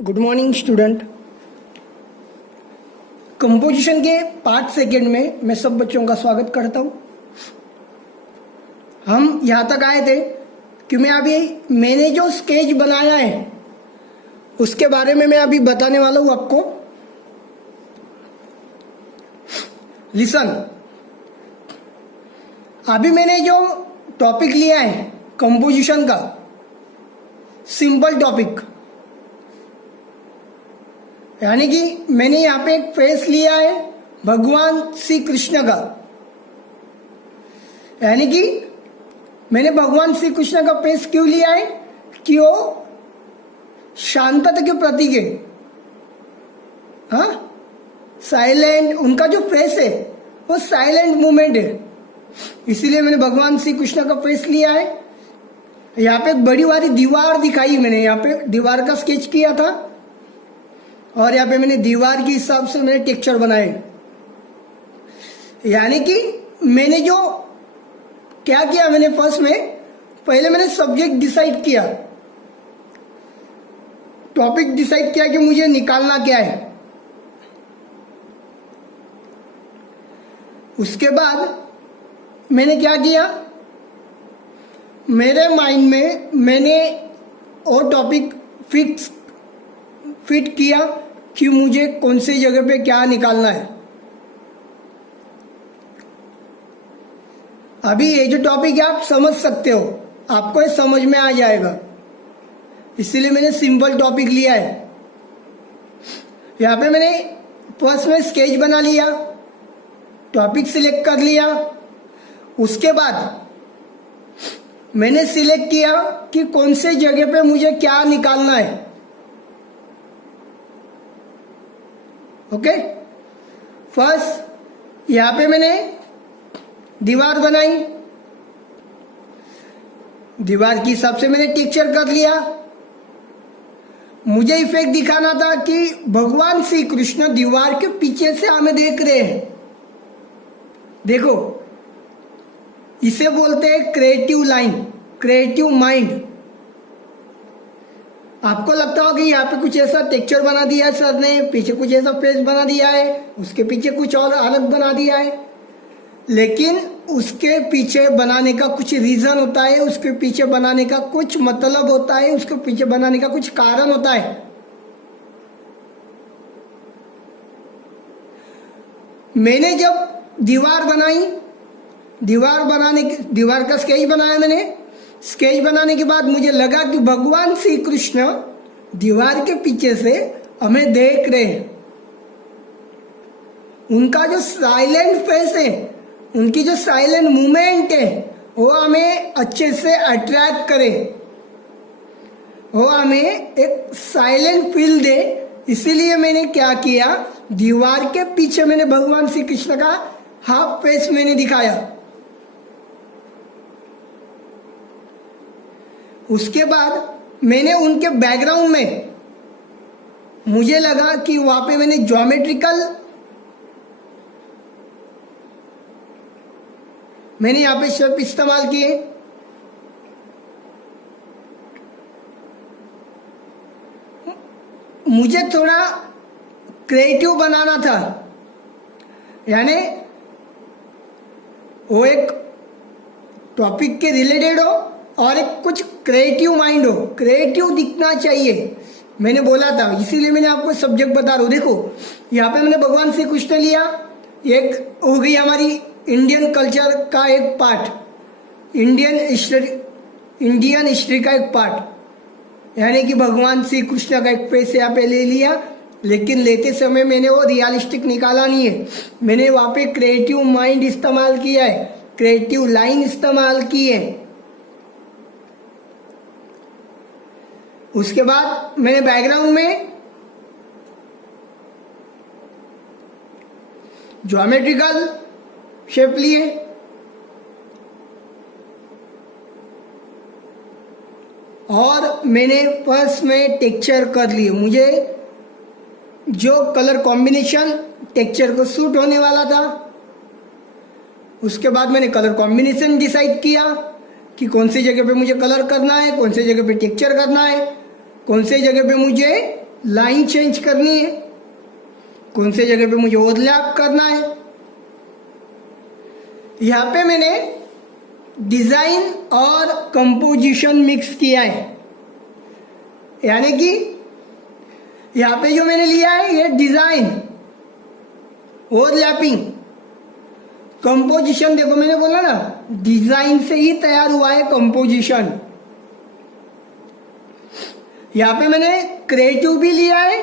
Good morning student. Composition के part second में मैं सब बच्चों का स्वागत करता हूं। हम यहां तक आए थे कि मैंने जो स्केच बनाया है उसके बारे में मैं अभी बताने वाला हूं आपको। लिसन, अभी मैंने जो टॉपिक लिया है कंपोजिशन का, सिंपल टॉपिक, यानी कि मैंने यहाँ पे एक फेस लिया है भगवान श्री कृष्ण का, यानी कि मैंने भगवान श्री कृष्ण का फेस क्यों लिया है कि वो शांतता के प्रतीक है। हाँ, साइलेंट, उनका जो फेस है वो साइलेंट मूवमेंट है, इसीलिए मैंने भगवान श्री कृष्ण का फेस लिया है। यहाँ पे एक बड़ी वाली दीवार दिखाई, मैंने यहाँ पे दीवार का स्केच किया था और यहाँ पे मैंने दीवार के हिसाब से मैंने टेक्सचर बनाए। यानी कि मैंने जो क्या किया, मैंने फर्स्ट में पहले मैंने सब्जेक्ट डिसाइड किया, टॉपिक डिसाइड किया कि मुझे निकालना क्या है। उसके बाद मैंने क्या किया, मेरे माइंड में मैंने वो टॉपिक फिट किया कि मुझे कौन सी जगह पे क्या निकालना है। अभी ये जो टॉपिक है आप समझ सकते हो, आपको ये समझ में आ जाएगा, इसीलिए मैंने सिंपल टॉपिक लिया है। यहाँ पे मैंने फर्स्ट में स्केच बना लिया, टॉपिक सिलेक्ट कर लिया। उसके बाद मैंने सिलेक्ट किया कि कौन से जगह पे मुझे क्या निकालना है। ओके, फर्स्ट यहाँ पे मैंने दीवार बनाई, दीवार के हिसाब से मैंने टेक्सचर कर लिया। मुझे इफेक्ट दिखाना था कि भगवान श्री कृष्ण दीवार के पीछे से हमें देख रहे हैं। देखो, इसे बोलते हैं क्रिएटिव लाइन, क्रिएटिव माइंड। आपको लगता होगा कि यहाँ पे कुछ ऐसा टेक्सचर बना दिया है सर ने, पीछे कुछ ऐसा फेस बना दिया है, उसके पीछे कुछ और अलग बना दिया है, लेकिन उसके पीछे बनाने का कुछ रीजन होता है, उसके पीछे बनाने का कुछ मतलब होता है, उसके पीछे बनाने का कुछ कारण होता है। मैंने जब दीवार बनाई, दीवार का स्केच बनाया मैंने। स्केच बनाने के बाद मुझे लगा कि भगवान श्री कृष्ण दीवार के पीछे से हमें देख रहे हैं। उनका जो साइलेंट फेस है, उनकी जो साइलेंट मूवमेंट है, वो हमें अच्छे से अट्रैक्ट करे, वो हमें एक साइलेंट फील दे। इसीलिए मैंने क्या किया, दीवार के पीछे मैंने भगवान श्री कृष्ण का हाफ फेस मैंने दिखाया। उसके बाद मैंने उनके बैकग्राउंड में, मुझे लगा कि वहां पे मैंने ज्योमेट्रिकल, मैंने यहां पे शेप इस्तेमाल किए। मुझे थोड़ा क्रिएटिव बनाना था, यानी वो एक टॉपिक के रिलेटेड हो और एक कुछ क्रिएटिव माइंड हो, क्रिएटिव दिखना चाहिए, मैंने बोला था। इसीलिए मैंने आपको सब्जेक्ट बता रहा हूँ। देखो, यहाँ पे मैंने भगवान श्री कृष्ण लिया, एक हो गई हमारी इंडियन कल्चर का एक पार्ट, इंडियन हिस्ट्री का एक पार्ट, यानी कि भगवान श्री कृष्ण का एक फेस यहाँ पे ले लिया, लेकिन लेते समय मैंने वो रियलिस्टिक निकाला नहीं है। मैंने वहाँ पे क्रिएटिव माइंड इस्तेमाल किया है, क्रिएटिव लाइन इस्तेमाल की है। उसके बाद मैंने बैकग्राउंड में ज्योमेट्रिकल शेप लिए, और मैंने फर्स्ट में टेक्सचर कर लिए। मुझे जो कलर कॉम्बिनेशन टेक्सचर को सूट होने वाला था, उसके बाद मैंने कलर कॉम्बिनेशन डिसाइड किया कि कौन सी जगह पे मुझे कलर करना है, कौन सी जगह पे टेक्सचर करना है, कौन से जगह पे मुझे लाइन चेंज करनी है, कौन से जगह पे मुझे ओवरलैप करना है। यहाँ पे मैंने डिजाइन और कंपोजिशन मिक्स किया है, यानी कि यहाँ पे जो मैंने लिया है ये डिजाइन, ओवरलैपिंग, कंपोजिशन। देखो मैंने बोला ना डिजाइन से ही तैयार हुआ है कंपोजिशन। यहाँ पे मैंने क्रिएटिव भी लिया है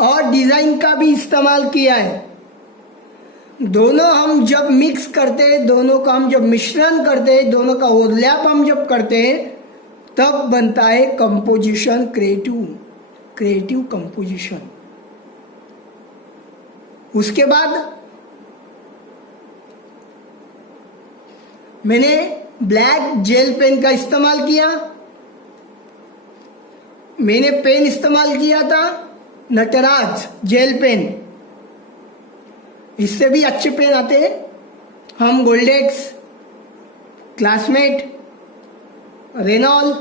और डिजाइन का भी इस्तेमाल किया है। दोनों हम जब मिक्स करते हैं, दोनों का हम जब मिश्रण करते हैं, दोनों का ओवरलैप हम जब करते हैं, तब बनता है कंपोजिशन, क्रिएटिव कंपोजिशन। उसके बाद मैंने ब्लैक जेल पेन का इस्तेमाल किया। मैंने पेन इस्तेमाल किया था नटराज जेल पेन, इससे भी अच्छे पेन आते हैं। हम Goldex, classmate, Reynolds,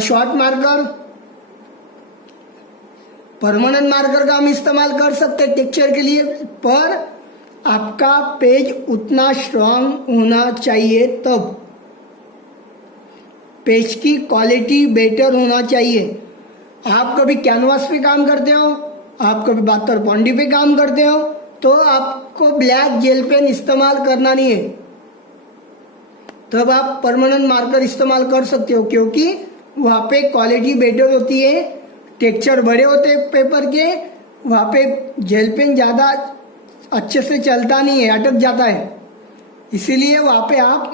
short marker, permanent marker का हम इस्तेमाल कर सकते हैं टेक्सचर के लिए, पर आपका पेज उतना स्ट्रांग होना चाहिए, तब पेज की क्वालिटी बेटर होना चाहिए। आप कभी कैनवास पे काम करते हो, आप कभी बातर पॉन्डी पे काम करते हो, तो आपको ब्लैक जेल पेन इस्तेमाल करना नहीं है, तब आप परमानेंट मार्कर इस्तेमाल कर सकते हो, क्योंकि वहाँ पे क्वालिटी बेटर होती है, टेक्सचर बड़े होते हैं पेपर के, वहाँ पे जेल पेन ज़्यादा अच्छे से चलता नहीं है, अटक जाता है। इसीलिए वहाँ पे आप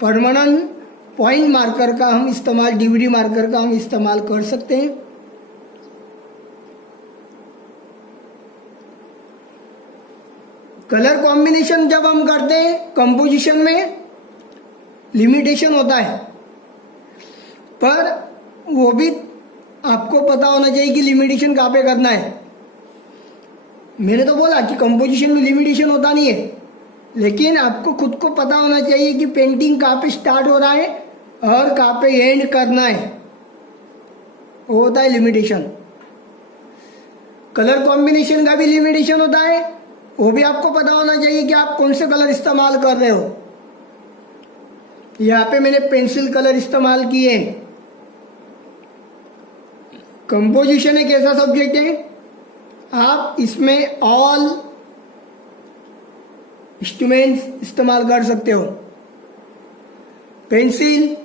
परमानेंट पॉइंट मार्कर का हम इस्तेमाल, डीवीडी मार्कर का हम इस्तेमाल कर सकते हैं। कलर कॉम्बिनेशन जब हम करते हैं कंपोजिशन में लिमिटेशन होता है, पर वो भी आपको पता होना चाहिए कि लिमिटेशन कहाँ पे करना है। मैंने तो बोला कि कंपोजिशन में लिमिटेशन होता नहीं है, लेकिन आपको खुद को पता होना चाहिए कि पेंटिंग कहाँ पे स्टार्ट हो रहा है और कहाँ पे एंड करना है, वो होता है लिमिटेशन। कलर कॉम्बिनेशन का भी लिमिटेशन होता है, वो भी आपको पता होना चाहिए कि आप कौन से कलर इस्तेमाल कर रहे हो। यहाँ पे मैंने पेंसिल कलर इस्तेमाल किए। कंपोजिशन एक ऐसा सब्जेक्ट है, आप इसमें ऑल इंस्ट्रूमेंट्स इस्तेमाल कर सकते हो। Pencil,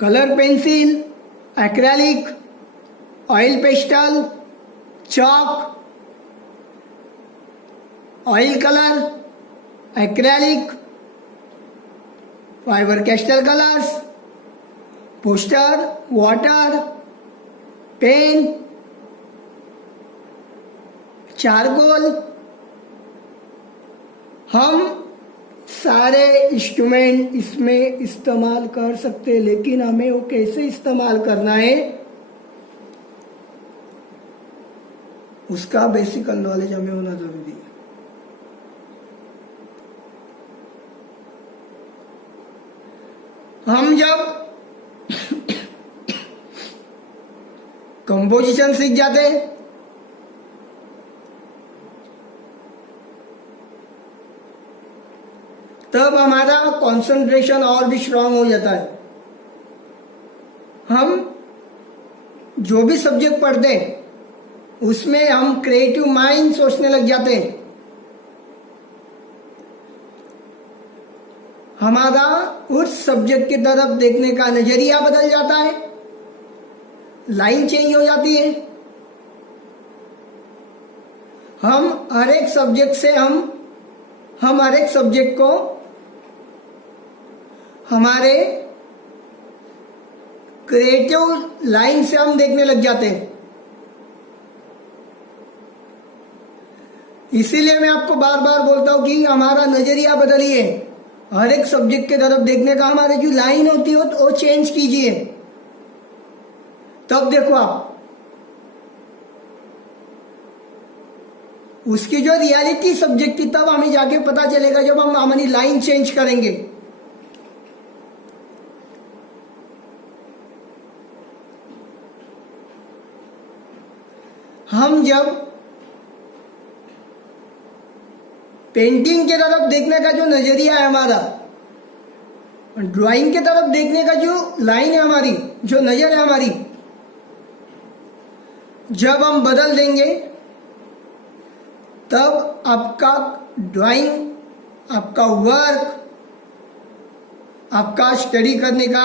colour pencil, acrylic, oil pastel, chalk, oil colour, acrylic, Faber Castell colours, poster, water, pen, charcoal, हम सारे इंस्ट्रूमेंट इसमें इस्तेमाल कर सकते हैं, लेकिन हमें वो कैसे इस्तेमाल करना है उसका बेसिक नॉलेज हमें होना जरूरी है। हम जब कंपोजिशन सीख जाते हैं, तब हमारा कंसंट्रेशन और भी स्ट्रांग हो जाता है। हम जो भी सब्जेक्ट पढ़ते हैं उसमें हम क्रिएटिव माइंड सोचने लग जाते हैं। हमारा उस सब्जेक्ट की तरफ देखने का नजरिया बदल जाता है, लाइन चेंज हो जाती है। हम हर एक सब्जेक्ट से हम हर एक सब्जेक्ट को हमारे क्रिएटिव लाइन से हम देखने लग जाते हैं। इसीलिए मैं आपको बार बार बोलता हूं कि हमारा नजरिया बदलिए, हर एक सब्जेक्ट की तरफ देखने का हमारी जो लाइन होती है वो चेंज कीजिए, तब देखो आप उसकी जो रियलिटी सब्जेक्ट थी तब हमें जाके पता चलेगा जब हम हमारी लाइन चेंज करेंगे। पेंटिंग की तरफ देखने का जो नजरिया है हमारा, ड्राइंग की तरफ देखने का जो लाइन है हमारी, जो नजर है हमारी, जब हम बदल देंगे तब आपका ड्राइंग, आपका वर्क, आपका स्टडी करने का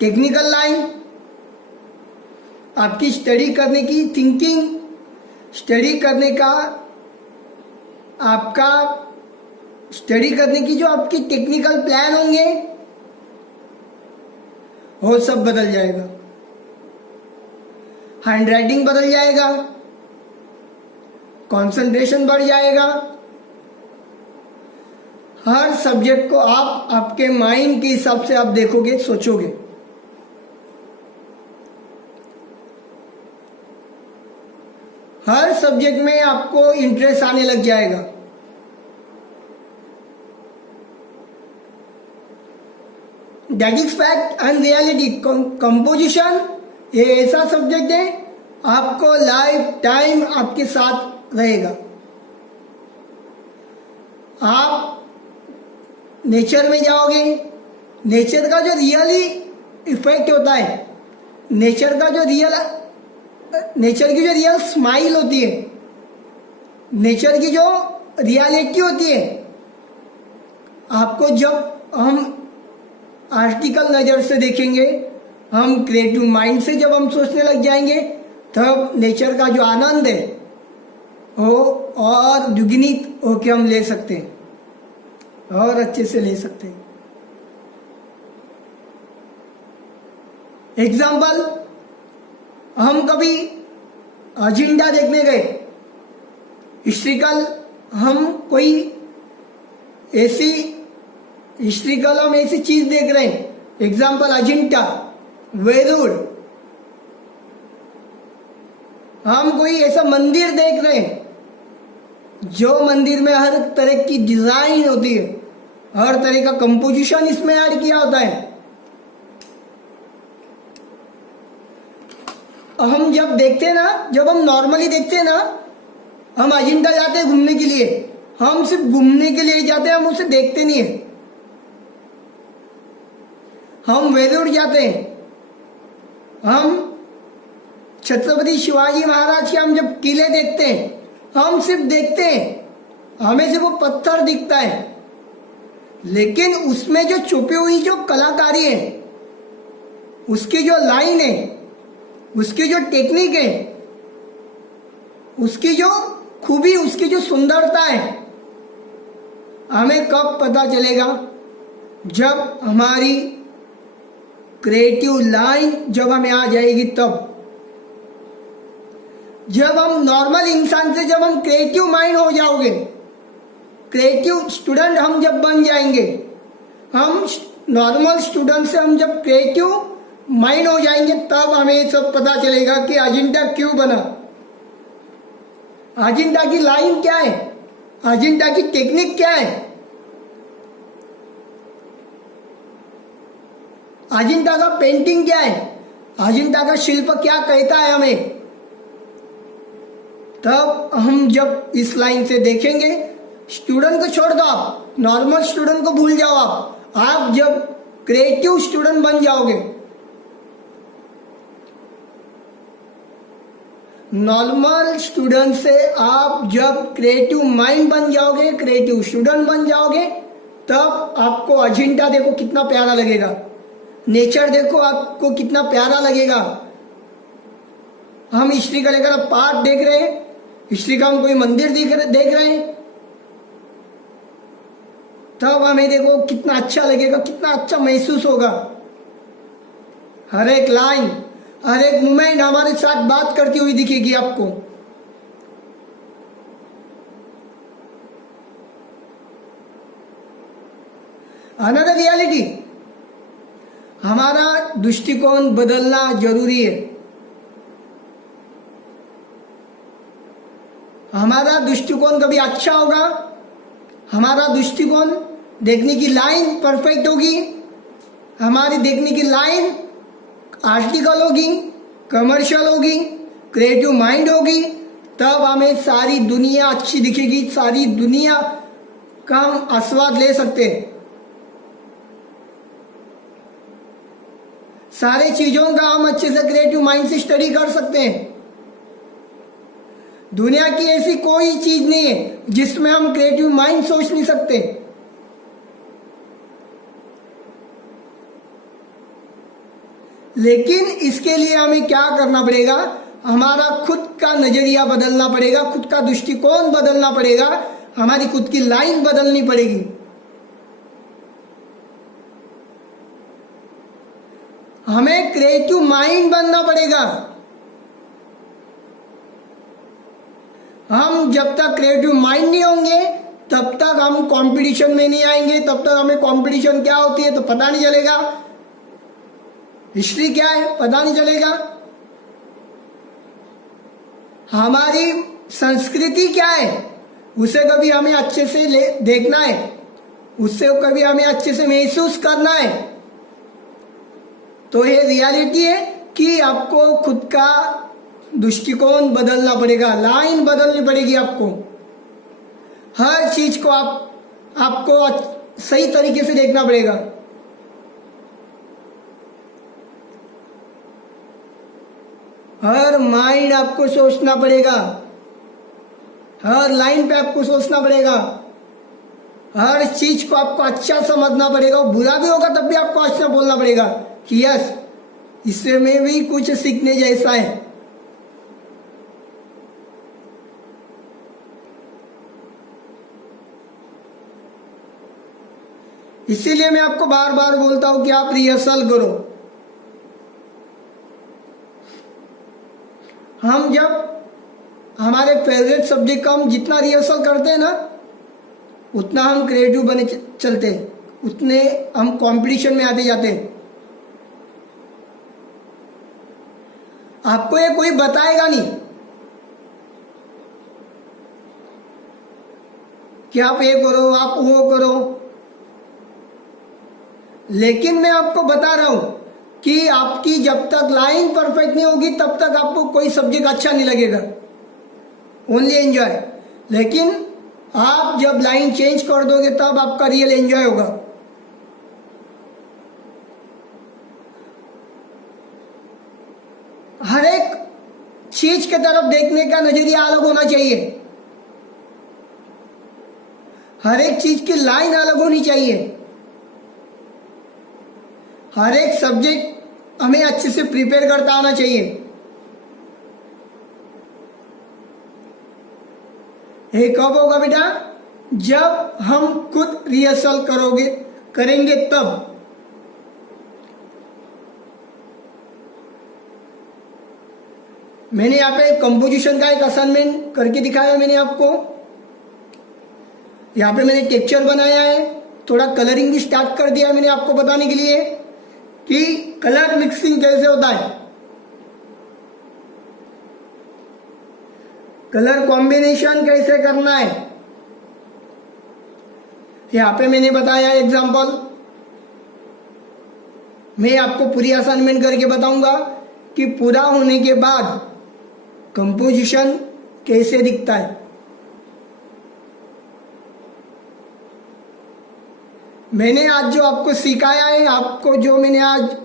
टेक्निकल लाइन, आपकी स्टडी करने की थिंकिंग, स्टडी करने का आपका स्टडी करने की जो आपकी टेक्निकल प्लान होंगे वो सब बदल जाएगा। हैंडराइटिंग बदल जाएगा, कंसंट्रेशन बढ़ जाएगा। हर सब्जेक्ट को आप आपके माइंड के हिसाब से आप देखोगे, सोचोगे। हर सब्जेक्ट में आपको इंटरेस्ट आने लग जाएगा। That is fact and reality. Composition ये ऐसा सब्जेक्ट है आपको लाइफ टाइम आपके साथ रहेगा। आप नेचर में जाओगे, नेचर का जो रियली इफेक्ट होता है, नेचर की जो रियल स्माइल होती है, नेचर की जो रियलिटी होती है, आपको जब हम आर्टिकल नज़र से देखेंगे, हम क्रिएटिव माइंड से जब हम सोचने लग जाएंगे, तब नेचर का जो आनंद है वो और दुगुनित होके हम ले सकते हैं, और अच्छे से ले सकते हैं। एग्जाम्पल, हम कभी अजिंठा देखने गए, हिस्ट्रिकल, हम कोई ऐसी हिस्ट्रिकल हम ऐसी चीज देख रहे हैं, एग्जाम्पल अजिंठा, वेरूर, हम कोई ऐसा मंदिर देख रहे हैं जो मंदिर में हर तरह की डिजाइन होती है, हर तरह का कंपोजिशन इसमें ऐड किया होता है। हम जब देखते हैं ना, जब हम नॉर्मली देखते हैं ना, हम अजिंठा जाते हैं घूमने के लिए, हम सिर्फ घूमने के लिए जाते हैं, हम उसे देखते नहीं है। हम वेलूर जाते हैं, हम छत्रपति शिवाजी महाराज के हम जब किले देखते हैं, हम सिर्फ देखते हैं, हमें सिर्फ वो पत्थर दिखता है, लेकिन उसमें जो छुपी हुई जो कलाकारी है, उसकी जो लाइन है, उसकी जो टेक्निक है, उसकी जो खूबी, उसकी जो सुंदरता है, हमें कब पता चलेगा? जब हमारी क्रिएटिव लाइन जब हमें आ जाएगी, तब जब हम नॉर्मल इंसान से जब हम क्रिएटिव माइंड हो जाओगे, क्रिएटिव स्टूडेंट हम जब बन जाएंगे, हम नॉर्मल स्टूडेंट से हम जब क्रिएटिव माइंड हो जाएंगे, तब हमें सब पता चलेगा कि अजिंठा क्यों बना, अजिंठा की लाइन क्या है, अजिंठा की टेक्निक क्या है, अजिंठा का पेंटिंग क्या है, अजिंठा का शिल्प क्या कहता है हमें। तब हम जब इस लाइन से देखेंगे, स्टूडेंट को छोड़ दो, आप नॉर्मल स्टूडेंट को भूल जाओ, आप जब क्रिएटिव स्टूडेंट बन जाओगे, नॉर्मल स्टूडेंट से आप जब क्रिएटिव माइंड बन जाओगे, क्रिएटिव स्टूडेंट बन जाओगे, तब आपको अजिंठा देखो कितना प्यारा लगेगा, नेचर देखो आपको कितना प्यारा लगेगा। हम हिस्ट्री का लेकर पार्ट देख रहे हैं, हिस्ट्री का हम कोई मंदिर देख रहे हैं, तब हमें देखो कितना अच्छा लगेगा, कितना अच्छा महसूस होगा। हर एक लाइन, हर एक मूवमेंट हमारे साथ बात करती हुई दिखेगी आपको। अनदर रियलिटी, हमारा दृष्टिकोण बदलना जरूरी है। हमारा दृष्टिकोण कभी अच्छा होगा, हमारा दृष्टिकोण देखने की लाइन परफेक्ट होगी, हमारी देखने की लाइन आर्टिकल होगी, कमर्शियल होगी, क्रिएटिव माइंड होगी, तब हमें सारी दुनिया अच्छी दिखेगी, सारी दुनिया का हम आस्वाद ले सकते हैं, सारे चीजों का हम अच्छे से क्रिएटिव माइंड से स्टडी कर सकते हैं। दुनिया की ऐसी कोई चीज नहीं है जिसमें हम क्रिएटिव माइंड सोच नहीं सकते। लेकिन इसके लिए हमें क्या करना पड़ेगा, हमारा खुद का नजरिया बदलना पड़ेगा, खुद का दृष्टिकोण बदलना पड़ेगा, हमारी खुद की लाइन बदलनी पड़ेगी। हमें क्रिएटिव माइंड बनना पड़ेगा। हम जब तक क्रिएटिव माइंड नहीं होंगे तब तक हम कंपटीशन में नहीं आएंगे, तब तक हमें कंपटीशन क्या होती है तो पता नहीं चलेगा, हिस्ट्री क्या है पता नहीं चलेगा, हमारी संस्कृति क्या है उसे कभी हमें अच्छे से देखना है, उससे कभी हमें अच्छे से महसूस करना है। तो ये रियलिटी है कि आपको खुद का दृष्टिकोण बदलना पड़ेगा, लाइन बदलनी पड़ेगी आपको। हर चीज को आपको सही तरीके से देखना पड़ेगा। हर माइंड आपको सोचना पड़ेगा, हर लाइन पे आपको सोचना पड़ेगा, हर चीज को आपको अच्छा समझना पड़ेगा। बुरा भी होगा तब भी आपको अच्छा बोलना पड़ेगा कि यस इससे में भी कुछ सीखने जैसा है। इसीलिए मैं आपको बार बार बोलता हूं कि आप रिहर्सल करो। हम जब हमारे फेवरेट सब्जेक्ट का हम जितना रिहर्सल करते हैं ना उतना हम क्रिएटिव बने चलते हैं, उतने हम कंपटीशन में आते जाते हैं। आपको ये कोई बताएगा नहीं कि आप ये करो आप वो करो, लेकिन मैं आपको बता रहा हूं कि आपकी जब तक लाइन परफेक्ट नहीं होगी तब तक आपको कोई सब्जेक्ट अच्छा नहीं लगेगा, ओनली एंजॉय। लेकिन आप जब लाइन चेंज कर दोगे तब आपका रियल एंजॉय होगा। हर एक चीज के तरफ देखने का नजरिया अलग होना चाहिए, हर एक चीज की लाइन अलग होनी चाहिए। हर एक सब्जेक्ट हमें अच्छे से प्रिपेयर करता आना चाहिए। ये कब होगा बेटा, जब हम खुद रिहर्सल करेंगे तब। मैंने यहाँ पे कंपोजिशन का एक असाइनमेंट करके दिखाया मैंने आपको। यहाँ पे मैंने टेक्सचर बनाया है, थोड़ा कलरिंग भी स्टार्ट कर दिया मैंने आपको बताने के लिए कि कलर मिक्सिंग कैसे होता है, कलर कॉम्बिनेशन कैसे करना है। यहाँ पे मैंने बताया एग्जांपल। मैं आपको पूरी असाइनमेंट करके बताऊंगा कि पूरा होने के बाद कंपोजिशन कैसे दिखता है। मैंने आज जो आपको सिखाया है, आपको जो मैंने आज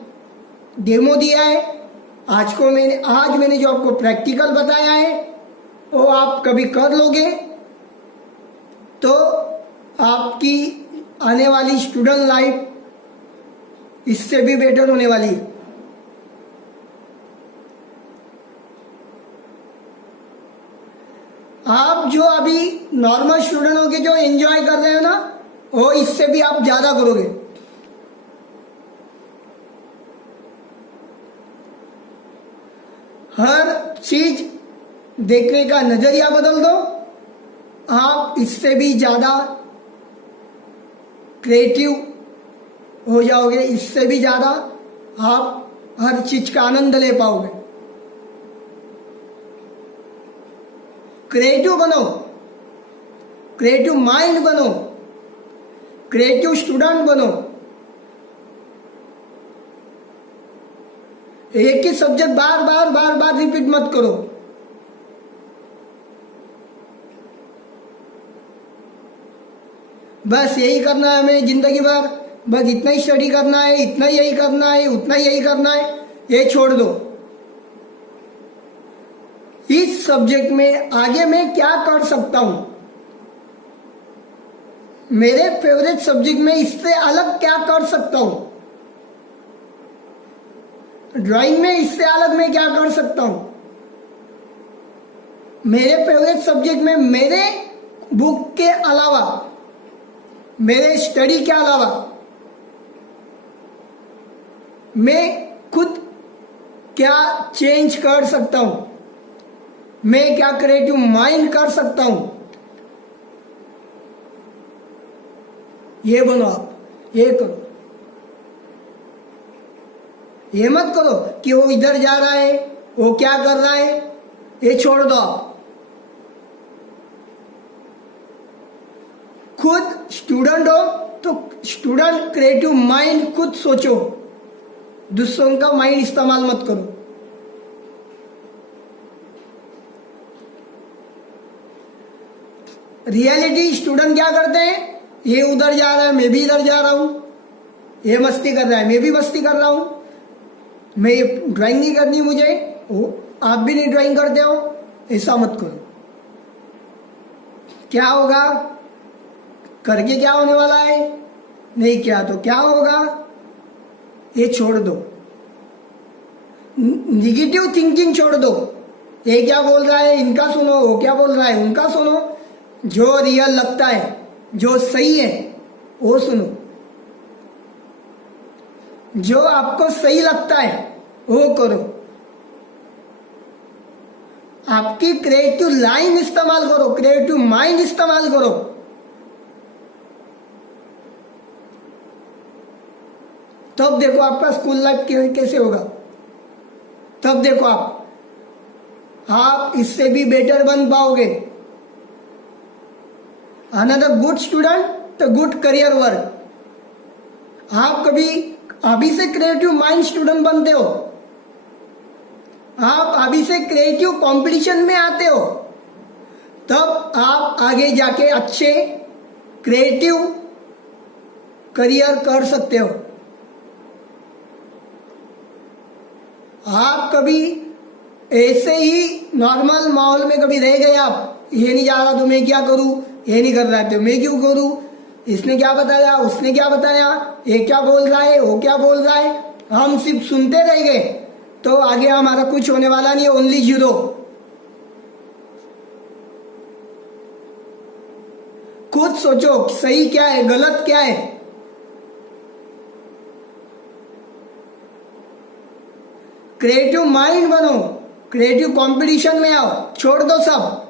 डेमो दिया है, आज मैंने जो आपको प्रैक्टिकल बताया है वो आप कभी कर लोगे तो आपकी आने वाली स्टूडेंट लाइफ इससे भी बेटर होने वाली है। आप जो अभी नॉर्मल स्टूडेंट होंगे जो एंजॉय कर रहे हो ना, वो इससे भी आप ज्यादा करोगे। हर चीज देखने का नजरिया बदल दो, आप इससे भी ज्यादा क्रिएटिव हो जाओगे, इससे भी ज्यादा आप हर चीज का आनंद ले पाओगे। क्रिएटिव बनो, क्रिएटिव माइंड बनो, क्रिएटिव स्टूडेंट बनो। एक ही सब्जेक्ट बार बार रिपीट मत करो। बस यही करना है हमें जिंदगी भर, बस इतना ही स्टडी करना है, इतना यही करना है, उतना यही करना है, ये छोड़ दो। इस सब्जेक्ट में आगे मैं क्या कर सकता हूं, मेरे फेवरेट सब्जेक्ट में इससे अलग क्या कर सकता हूं, ड्राइंग में इससे अलग मैं क्या कर सकता हूं, मेरे फेवरेट सब्जेक्ट में मेरे बुक के अलावा, मेरे स्टडी के अलावा मैं खुद क्या चेंज कर सकता हूं, मैं क्या क्रिएटिव माइंड कर सकता हूं, ये बनो आप, ये करो। ये मत करो कि वो इधर जा रहा है, वो क्या कर रहा है, ये छोड़ दो आप। खुद स्टूडेंट हो तो स्टूडेंट क्रिएटिव माइंड खुद सोचो, दूसरों का माइंड इस्तेमाल मत करो। रियलिटी स्टूडेंट क्या करते हैं, ये उधर जा रहा है, मैं भी इधर जा रहा हूं, ये मस्ती कर रहा है, मैं भी मस्ती कर रहा हूं, मैं ड्राइंग नहीं करनी मुझे, आप भी नहीं ड्राइंग करते हो, ऐसा मत करो। क्या होगा, करके क्या होने वाला है, नहीं किया तो क्या होगा, ये छोड़ दो। निगेटिव थिंकिंग छोड़ दो, ये क्या बोल रहा है इनका सुनो, वो क्या बोल रहा है उनका सुनो, जो रियल लगता है, जो सही है वो सुनो, जो आपको सही लगता है वो करो। आपकी क्रिएटिव लाइन इस्तेमाल करो, क्रिएटिव माइंड इस्तेमाल करो। तब देखो आपका स्कूल लाइफ कैसे होगा, तब देखो आप इससे भी बेटर बन पाओगे। अनदर गुड स्टूडेंट तो गुड करियर वर्क। आप कभी अभी से क्रिएटिव माइंड स्टूडेंट बनते हो, आप अभी से क्रिएटिव कंपटीशन में आते हो, तब आप आगे जाके अच्छे क्रिएटिव करियर कर सकते हो। आप कभी ऐसे ही नॉर्मल माहौल में कभी रह गए, आप ये नहीं जा रहा तो मैं क्या करूं, ये नहीं कर रहा तो मैं क्यों करूं, इसने क्या बताया, उसने क्या बताया, ये क्या बोल रहा है, वो क्या बोल रहा है, हम सिर्फ सुनते रह गए, तो आगे हमारा कुछ होने वाला नहीं, ओनली जीरो। खुद सोचो सही क्या है, गलत क्या है। क्रिएटिव माइंड बनो, क्रिएटिव कंपटीशन में आओ, छोड़ दो सब।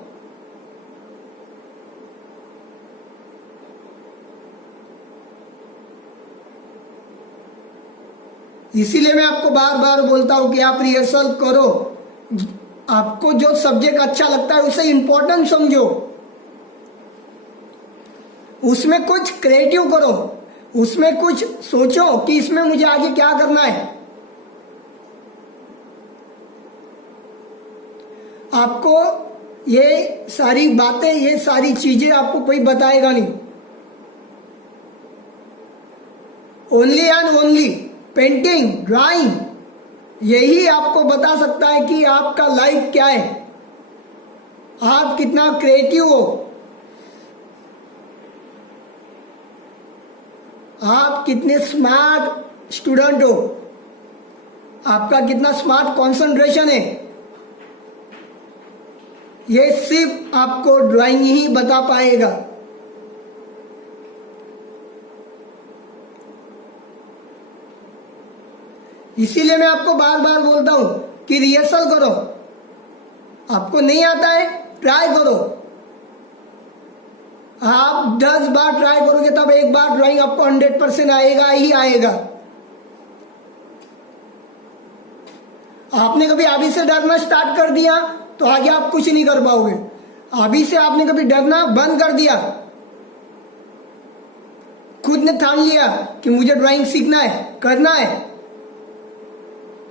इसीलिए मैं आपको बार बार बोलता हूं कि आप रिहर्सल करो, आपको जो सब्जेक्ट अच्छा लगता है उसे इंपॉर्टेंट समझो, उसमें कुछ क्रिएटिव करो, उसमें कुछ सोचो कि इसमें मुझे आगे क्या करना है। आपको ये सारी बातें, ये सारी चीजें आपको कोई बताएगा नहीं, only and only painting, drawing, यही आपको बता सकता है कि आपका लाइफ क्या है, आप कितना क्रिएटिव हो, आप कितने स्मार्ट स्टूडेंट हो, आपका कितना स्मार्ट कंसंट्रेशन है। ये सिर्फ आपको ड्राइंग ही बता पाएगा। इसीलिए मैं आपको बार बार बोलता हूं कि रिहर्सल करो, आपको नहीं आता है ट्राई करो, आप 10 बार ट्राई करोगे तब एक बार ड्राइंग आपको 100% आएगा ही आएगा। आपने कभी अभी से डरना स्टार्ट कर दिया तो आगे आप कुछ नहीं कर पाओगे। अभी से आपने कभी डरना बंद कर दिया, खुद ने ठान लिया कि मुझे ड्राइंग सीखना है, करना है,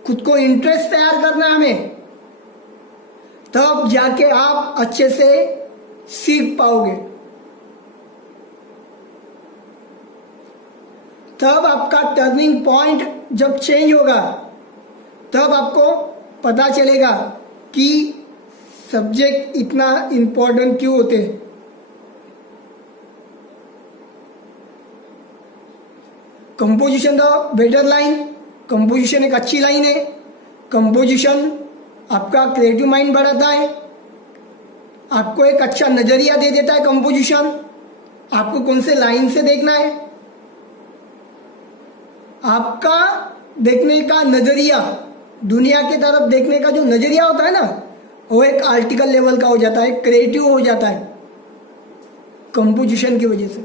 खुद को इंटरेस्ट तैयार करना है हमें, तब जाके आप अच्छे से सीख पाओगे। तब आपका टर्निंग पॉइंट जब चेंज होगा तब आपको पता चलेगा कि सब्जेक्ट इतना इम्पोर्टेंट क्यों होते हैं। Composition the better line, composition एक अच्छी लाइन है। कंपोजिशन आपका क्रिएटिव माइंड बढ़ाता है, आपको एक अच्छा नजरिया दे देता है। कंपोजिशन आपको कौन से लाइन से देखना है, आपका देखने का नजरिया, दुनिया की तरफ देखने का जो नजरिया होता है ना, वो एक आर्टिकल लेवल का हो जाता है, क्रिएटिव हो जाता है कंपोजिशन की वजह से।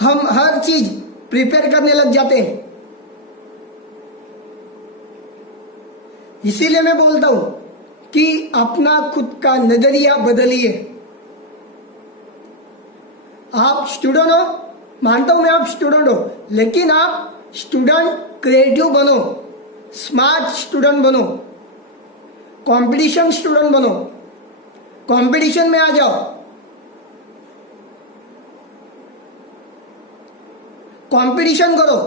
हम हर चीज प्रिपेयर करने लग जाते हैं। इसीलिए मैं बोलता हूं कि अपना खुद का नजरिया बदलिए। आप स्टूडेंट हो, मानता हूं मैं आप स्टूडेंट हो, लेकिन आप स्टूडेंट क्रिएटिव बनो, स्मार्ट स्टूडेंट बनो, कंपटीशन स्टूडेंट बनो, कंपटीशन में आ जाओ, कंपटीशन करो,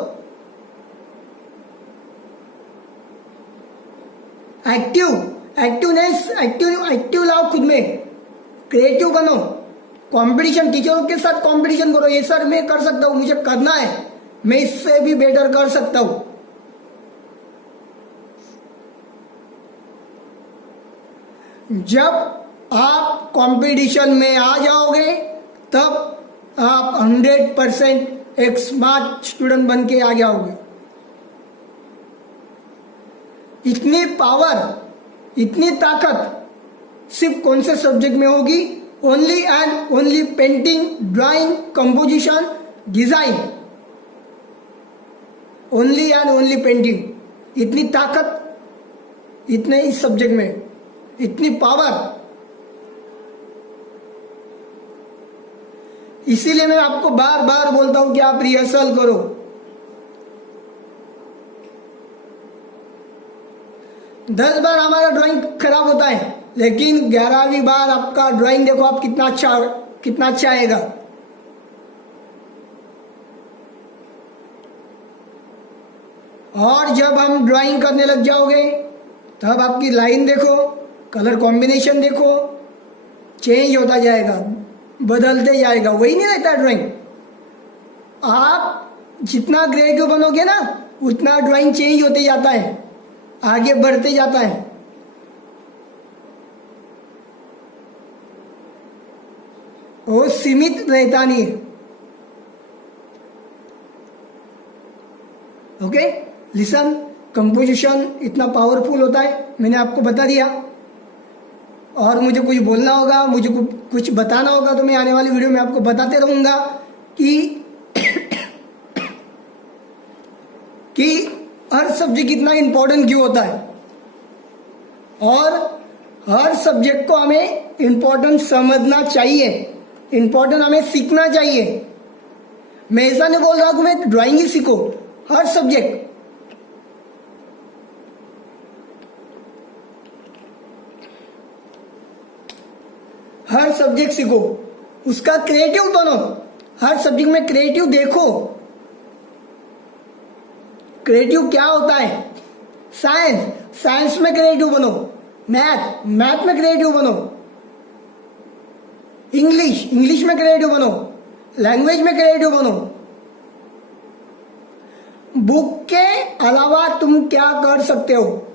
एक्टिव लाओ खुद में, क्रिएटिव बनो, कंपटीशन, टीचरों के साथ कंपटीशन करो। ये सर मैं कर सकता हूं, मुझे करना है, मैं इससे भी बेटर कर सकता हूं। जब आप कंपटीशन में आ जाओगे तब आप 100% एक स्मार्ट स्टूडेंट बन के आ जाओगे। इतनी पावर, इतनी ताकत सिर्फ कौन से सब्जेक्ट में होगी? Only and only painting, drawing, composition, design, only and only painting. इतनी ताकत इतने इस सब्जेक्ट में, इतनी पावर। इसीलिए मैं आपको बार बार बोलता हूं कि आप रिहर्सल करो। दस बार हमारा ड्राइंग खराब होता है, लेकिन 11वीं बार आपका ड्राइंग देखो आप कितना अच्छा आएगा। और जब हम ड्राइंग करने लग जाओगे तब आपकी लाइन देखो, कलर कॉम्बिनेशन देखो, चेंज होता जाएगा, बदलते जाएगा, वही नहीं रहता ड्राइंग। आप जितना क्रिएटिव बनोगे ना उतना ड्राइंग चेंज होते जाता है, आगे बढ़ते जाता है। वो सीमित रहता नहीं है। ओके, लिसन, कंपोजिशन इतना पावरफुल होता है, मैंने आपको बता दिया। और मुझे कुछ बोलना होगा, मुझे कुछ बताना होगा तो मैं आने वाली वीडियो में आपको बताते रहूंगा कि हर सब्जेक्ट कितना इंपॉर्टेंट क्यों होता है, और हर सब्जेक्ट को हमें इंपॉर्टेंट समझना चाहिए, इंपॉर्टेंट हमें सीखना चाहिए। मैं ऐसा नहीं बोल रहा कि मैं ड्राइंग ही सीखो, हर सब्जेक्ट, हर सब्जेक्ट सीखो, उसका क्रिएटिव बनो, हर सब्जेक्ट में क्रिएटिव देखो। क्रिएटिव क्या होता है? साइंस में क्रिएटिव बनो, मैथ में क्रिएटिव बनो, इंग्लिश में क्रिएटिव बनो, लैंग्वेज में क्रिएटिव बनो। बुक के अलावा तुम क्या कर सकते हो,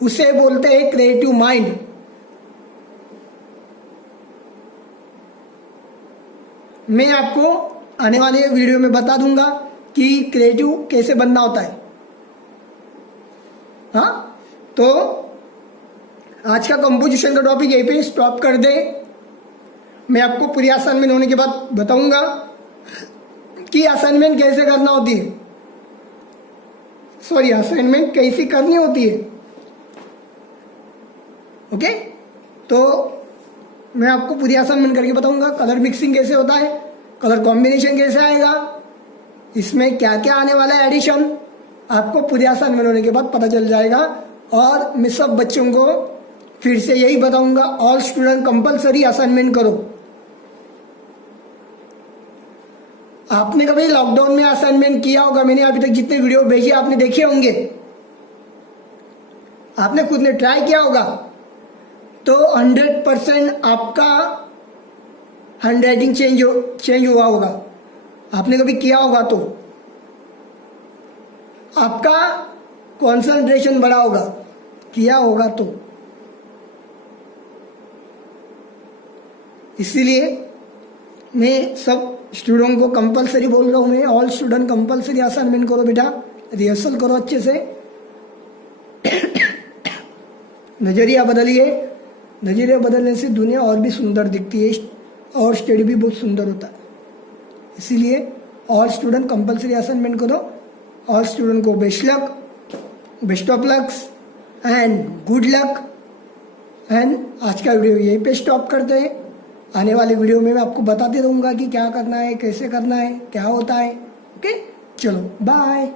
उसे बोलते हैं क्रिएटिव माइंड। मैं आपको आने वाले वीडियो में बता दूंगा कि क्रिएटिव कैसे बनना होता है। हाँ, तो आज का कंपोजिशन का टॉपिक यहीं पे स्टॉप कर दे। मैं आपको पूरी असाइनमेंट होने के बाद बताऊंगा कि असाइनमेंट कैसे करना होती है, असाइनमेंट कैसी करनी होती है। ओके, तो मैं आपको पूरी असाइनमेंट करके बताऊंगा। कलर मिक्सिंग कैसे होता है, कलर कॉम्बिनेशन कैसे आएगा, इसमें क्या क्या आने वाला है एडिशन, आपको पूरी असाइनमेंट होने के बाद पता चल जाएगा। और मैं सब बच्चों को फिर से यही बताऊंगा, ऑल स्टूडेंट कंपलसरी असाइनमेंट करो। आपने कभी लॉकडाउन में असाइनमेंट किया होगा, मैंने अभी तक जितने वीडियो भेजे आपने देखे होंगे, आपने खुद ने ट्राई किया होगा, तो 100% आपका हैंडराइटिंग चेंज हुआ होगा। आपने कभी किया होगा तो आपका कंसंट्रेशन बढ़ा होगा, किया होगा तो। इसीलिए मैं सब स्टूडेंट को कंपलसरी बोल रहा हूँ, मैं ऑल स्टूडेंट कंपलसरी असाइनमेंट करो बेटा, रिहर्सल करो अच्छे से, नज़रिया बदलिए। नज़रिया बदलने से दुनिया और भी सुंदर दिखती है और स्टडी भी बहुत सुंदर होता है। इसीलिए ऑल स्टूडेंट कंपलसरी असाइनमेंट करो। ऑल स्टूडेंट को best luck, best of lux and good luck. And आज का वीडियो यहीं पे स्टॉप करते हैं। आने वाले वीडियो में मैं आपको बताते रहूँगा कि क्या करना है, कैसे करना है, क्या होता है। ओके, चलो बाय।